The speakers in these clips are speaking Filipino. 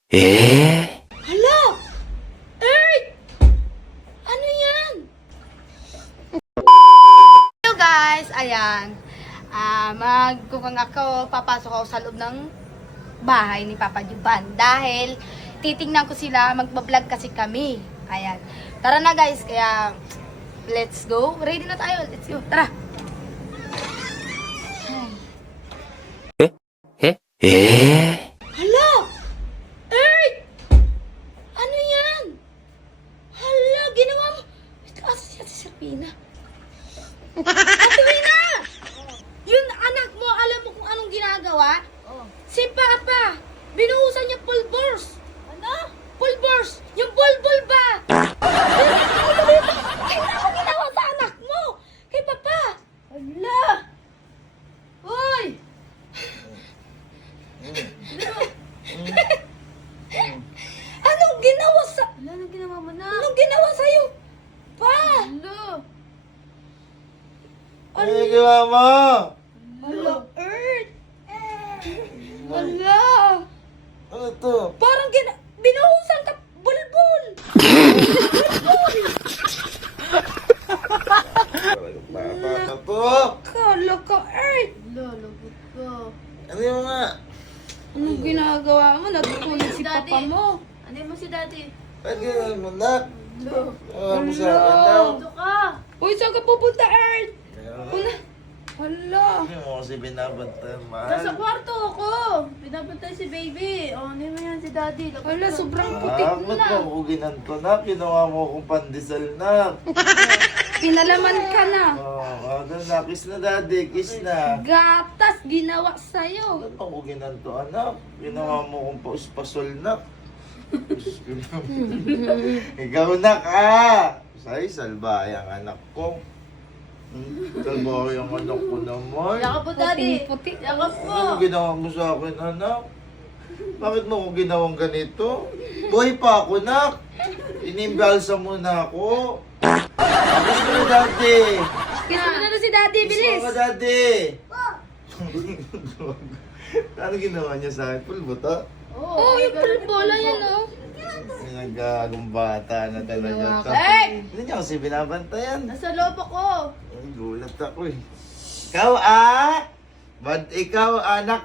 Hala! Earth! Ano yan? Hello guys! Ayan. Magkukang ako, papasok ako sa loob ng bahay ni Papa Juban. Dahil titingnan ko sila, magbablog kasi kami. Ayan. Tara na guys, kaya let's go. Ready na tayo. Let's go. Tara! Hala! Earth! Ano yan? Hala, ginawa mo. Ito, asa si Serpina? Ate Wina! Yun, anak mo, alam mo kung anong ginagawa? Si Papa, binuhusan niya pulbors. Ano? Pulbors! Yung bulbul ba? Tingnan mo ginawa sa anak mo! Kay Papa! Hala! Hoy! Anong ginawa sa... Wala nang ginawa mo na. Anong ginawa sa'yo? Pa! Hello. Ano yung gawa mo? Hala, Earth! Hala! Ano to? Parang binuhusan ka bulbul! Bata ka to? Kala ka, Earth! Hello, lagot ko. Ano yung nga? Anong ginagawa mo? Natutulog si Daddy. Papa mo. Ano mo si Daddy? Ba't gano'n mo na? Hello. Ano mo sa akin daw? Ito ka. Uy, saan ka pupunta, Earth? Una. Hala. Hindi mo kasi binabantayan, Nasa mahal. kwarto ako. Pinapantay si baby. O, ano mo yan si Daddy? Lagot Hala, ka. sobrang putik Ah, ba't na. mo ko ginanto na? Ginawa mo akong pandesal na. Pinalaman ka na. Doon na, kiss na daddy, kiss na. Gatas, ginawa sa'yo. Ba't mo ko ginanto, anak? Ginawa mo akong pauspasol na. Ikaw na ka! Say, salba ang anak ko. Salba yung anak ko naman. Yakap po, Daddy. Puting-puti. Yakap po. Ano ginawa mo sa akin, anak? Bakit mo ko ginawang ganito? Buhay pa ako, nak. Inimbalsa mo na ako. Kiss mo na, daddy. Kiss mo na si Daddy, Kiss bilis. mo ka, daddy. Ano ginawa niya sa akin? Pulbo to? Oh, yung pulbola yan, oh. Nagagong bata na talaga to. Hey! Hindi niya kasi binabantayan. Nasa loob ako. Ay, gulat ako eh. Ikaw Bad ikaw, anak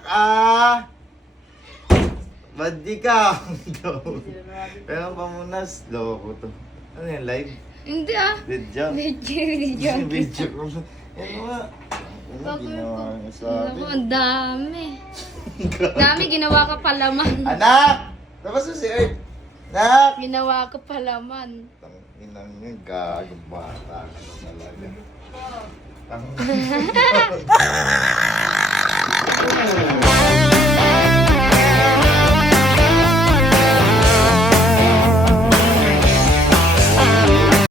Bad ikaw. Pero pamunas, loko to. Ano yan, live? Hindi ah. Video? Video. Video ko. Ano nga? Ano ginawa niya sa Alam mo, akin? ang dami. Dami, ginawa ka palaman. Anak! Tapos na si Earth. Anak! Ginawa ka palaman. Inang niya, gagong bata ka na talaga. Ang